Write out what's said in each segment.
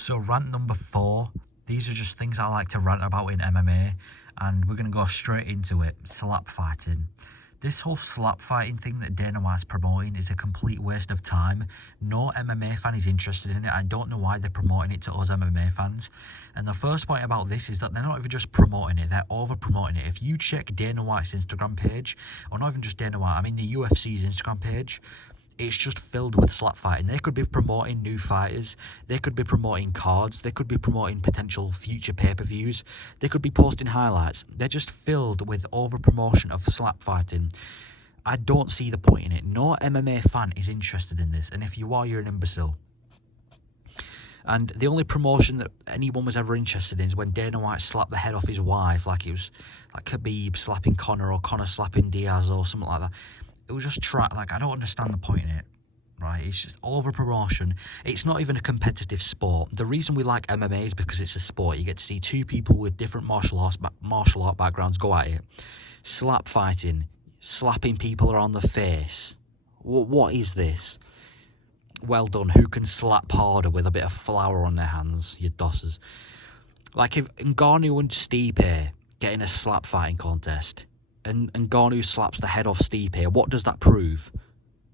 So rant number 4. These are just things I like to rant about in MMA, and we're going to go straight into it. Slap fighting. This whole slap fighting thing that Dana White's promoting is a complete waste of time. No MMA fan is interested in it. I don't know why they're promoting it to us MMA fans. And the first point about this is that they're not even just promoting it, they're over-promoting it. If you check Dana White's Instagram page, or not even just Dana White, I mean the UFC's Instagram page, it's just filled with slap fighting. They could be promoting new fighters. They could be promoting cards. They could be promoting potential future pay-per-views. They could be posting highlights. They're just filled with over-promotion of slap fighting. I don't see the point in it. No MMA fan is interested in this. And if you are, you're an imbecile. And the only promotion that anyone was ever interested in is when Dana White slapped the head off his wife, like it was like Khabib slapping Conor or Conor slapping Diaz or something like that. It was just I don't understand the point in it, right? It's just over promotion. It's not even a competitive sport. The reason we like MMA is because it's a sport. You get to see two people with different martial art backgrounds go at it. Slap fighting, slapping people around the face. What is this? Well done. Who can slap harder with a bit of flour on their hands, you dossers? Like if Ngannou and Stipe get in a slap fighting contest, and Ngannou slaps the head off Stipe, what does that prove?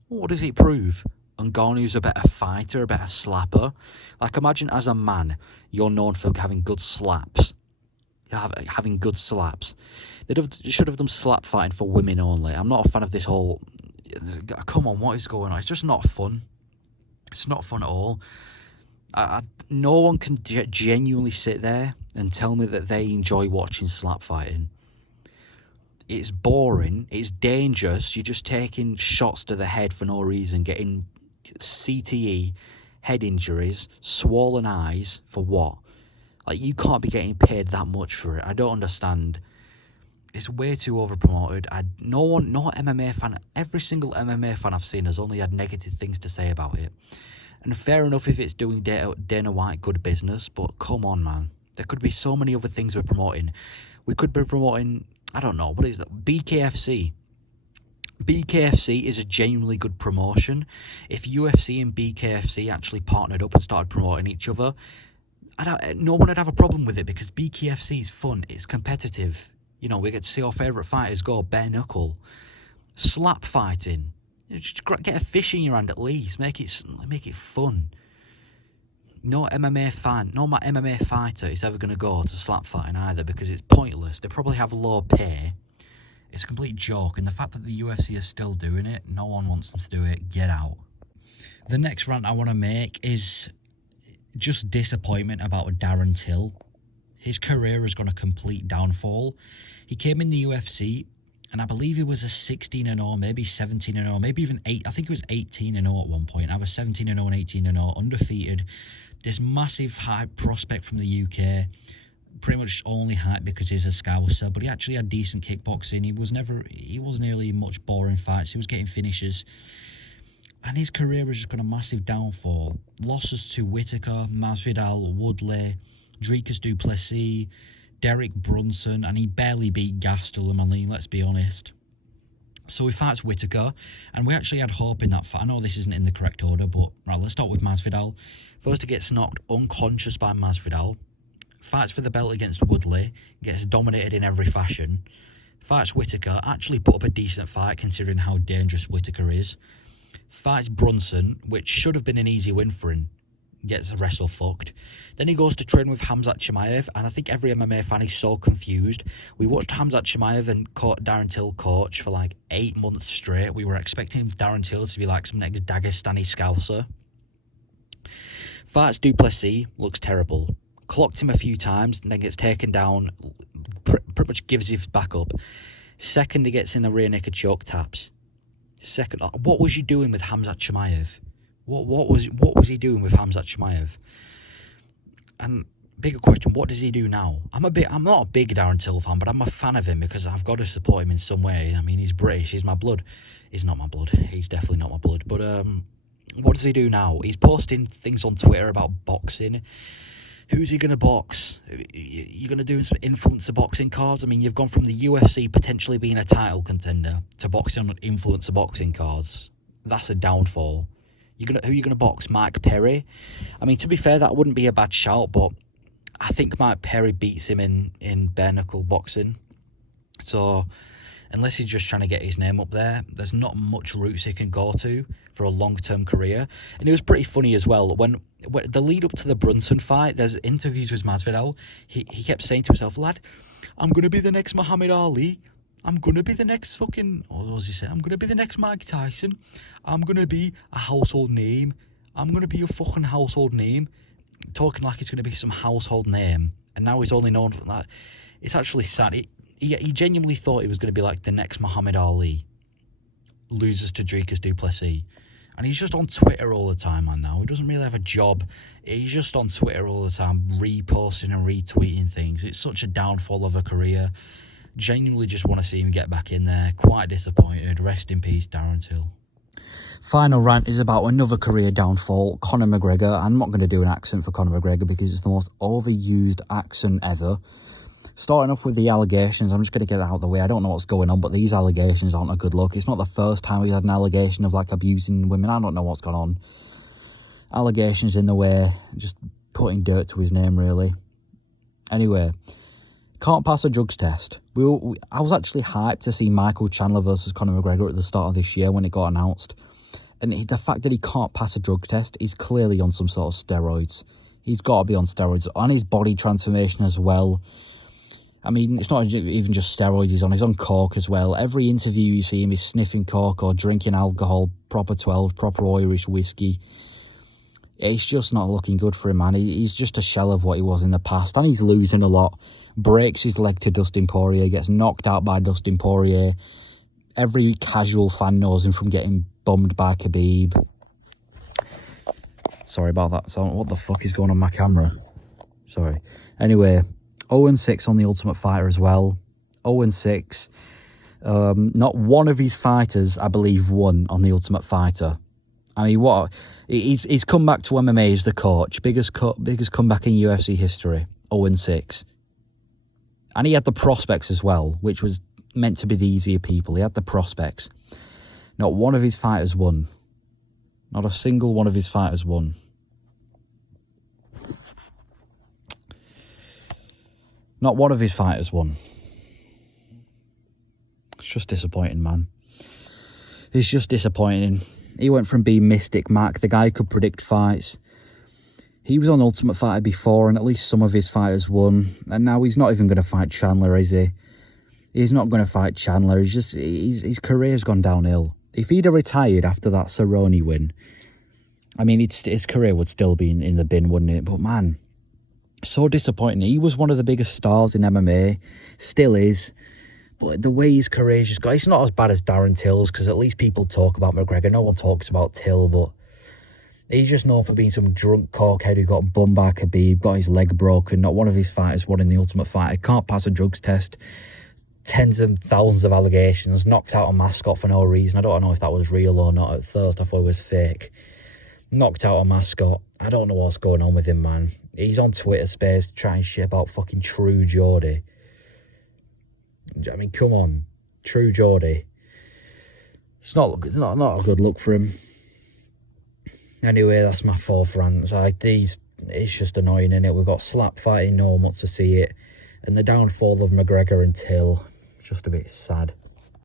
What does it prove? Ngannou's a better fighter, a better slapper. Like, imagine as a man, you're known for having good slaps. Having good slaps. They should have done slap fighting for women only. I'm not a fan of this whole... Come on, what is going on? It's just not fun. It's not fun at all. No one can genuinely sit there and tell me that they enjoy watching slap fighting. It's boring, it's dangerous, you're just taking shots to the head for no reason, getting CTE, head injuries, swollen eyes, for what? Like, you can't be getting paid that much for it. I don't understand. It's way too over-promoted. No MMA fan, every single MMA fan I've seen has only had negative things to say about it. And fair enough if it's doing Dana White good business, but come on, man. There could be so many other things we're promoting. We could be promoting... I don't know, what is that? BKFC. BKFC is a genuinely good promotion. If UFC and BKFC actually partnered up and started promoting each other, no one would have a problem with it, because BKFC is fun, it's competitive. You know, we get to see our favourite fighters go bare knuckle. Slap fighting. Just get a fish in your hand at least. Make it fun. No MMA fighter is ever going to go to slap fighting either, because it's pointless. They probably have low pay. It's a complete joke, and the fact that the UFC is still doing it, no one wants them to do it. Get out. The next rant I want to make is just disappointment about Darren Till. His career has gone a complete downfall. He came in the UFC, and I believe he was a 16-0, maybe 17-0, maybe even 8. I think it was 18-0 at one point. I was 17-0 and 18-0, undefeated. This massive hype prospect from the UK, pretty much only hype because he's a Scouser, but he actually had decent kickboxing. He wasn't really much boring fights. He was getting finishes. And his career has just got a massive downfall. Losses to Whittaker, Masvidal, Woodley, Dricus du Plessis, Derek Brunson, and he barely beat Gastelum, I mean, let's be honest. So he fights Whittaker, and we actually had hope in that fight. I know this isn't in the correct order, but right, let's start with Masvidal. First, he gets knocked unconscious by Masvidal. Fights for the belt against Woodley, gets dominated in every fashion. Fights Whittaker, actually put up a decent fight considering how dangerous Whittaker is. Fights Brunson, which should have been an easy win for him. Gets wrestle fucked. Then he goes to train with Khamzat Chimaev, and I think every MMA fan is so confused. We watched Khamzat Chimaev and Darren Till coach for like 8 months straight. We were expecting Darren Till to be like some next Dagestani Scouser. Fights du Plessis, looks terrible. Clocked him a few times and then gets taken down, pretty much gives his back up. Second, he gets in a rear naked choke taps. Second, what was you doing with Khamzat Chimaev? What was he doing with Khamzat Chimaev? And bigger question, what does he do now? I'm not a big Darren Till fan, but I'm a fan of him because I've got to support him in some way. I mean, he's British, he's my blood. He's not my blood. He's definitely not my blood. But what does he do now? He's posting things on Twitter about boxing. Who's he going to box? You're going to do some influencer boxing cards? I mean, you've gone from the UFC potentially being a title contender to boxing on influencer boxing cards. That's a downfall. Who you gonna box? Mike Perry? I mean, to be fair, that wouldn't be a bad shout, but I think Mike Perry beats him in bare knuckle boxing. So unless he's just trying to get his name up there, there's not much routes he can go to for a long-term career. And it was pretty funny as well, when the lead up to the Brunson fight, there's interviews with Masvidal, he kept saying to himself, lad, I'm going to be the next Muhammad Ali, I'm going to be the next fucking, what was he saying, I'm going to be the next Mike Tyson, I'm going to be a household name, I'm going to be a fucking household name, talking like it's going to be some household name, and now he's only known for that. It's actually sad. He genuinely thought he was going to be like the next Muhammad Ali, loses to Dricus du Plessis. And he's just on Twitter all the time, man, now. He doesn't really have a job. He's just on Twitter all the time, reposting and retweeting things. It's such a downfall of a career. Genuinely just want to see him get back in there. Quite disappointed. Rest in peace, Darren Till. Final rant is about another career downfall, Conor McGregor. I'm not going to do an accent for Conor McGregor because it's the most overused accent ever. Starting off with the allegations, I'm just going to get it out of the way. I don't know what's going on, but these allegations aren't a good look. It's not the first time we had an allegation of, like, abusing women. I don't know what's going on. Allegations in the way, just putting dirt to his name, really. Anyway, can't pass a drugs test. I was actually hyped to see Michael Chandler versus Conor McGregor at the start of this year when it got announced. And the fact that he can't pass a drug test, he's clearly on some sort of steroids. He's got to be on steroids. On his body transformation as well. I mean, it's not even just steroids he's on coke as well. Every interview you see him is sniffing coke or drinking alcohol, proper 12, proper Irish whiskey. It's just not looking good for him, man. He's just a shell of what he was in the past, and he's losing a lot. Breaks his leg to Dustin Poirier, gets knocked out by Dustin Poirier. Every casual fan knows him from getting bummed by Khabib. Sorry about that. So what the fuck is going on my camera? Sorry. Anyway, 0-6 on the Ultimate Fighter as well. 0-6. Not one of his fighters, I believe, won on the Ultimate Fighter. I mean, what? He's come back to MMA as the coach. Biggest comeback in UFC history. 0-6. And he had the prospects as well, which was meant to be the easier people. He had the prospects. Not one of his fighters won. Not a single one of his fighters won. Not one of his fighters won. It's just disappointing, man. It's just disappointing. He went from being Mystic Mac, the guy who could predict fights. He was on Ultimate Fighter before, and at least some of his fighters won. And now he's not even going to fight Chandler, is he? He's not going to fight Chandler. His career's gone downhill. If he'd have retired after that Cerrone win, I mean, his career would still be in the bin, wouldn't it? But man, so disappointing. He was one of the biggest stars in MMA, still is. But the way his career's just got, it's not as bad as Darren Till's, because at least people talk about McGregor. No one talks about Till, but he's just known for being some drunk cokehead who got bummed by Khabib, got his leg broken. Not one of his fighters won in the Ultimate Fighter. Can't pass a drugs test. Tens and thousands of allegations. Knocked out a mascot for no reason. I don't know if that was real or not. At first, I thought it was fake. Knocked out a mascot. I don't know what's going on with him, man. He's on Twitter Space trying shit about fucking True Geordie. I mean, come on. True Geordie. It's not a good look for him. Anyway, that's my fourth rant. It's just annoying, innit? We've got Slapfighting, no one wants to see it. And the downfall of McGregor and Till, just a bit sad.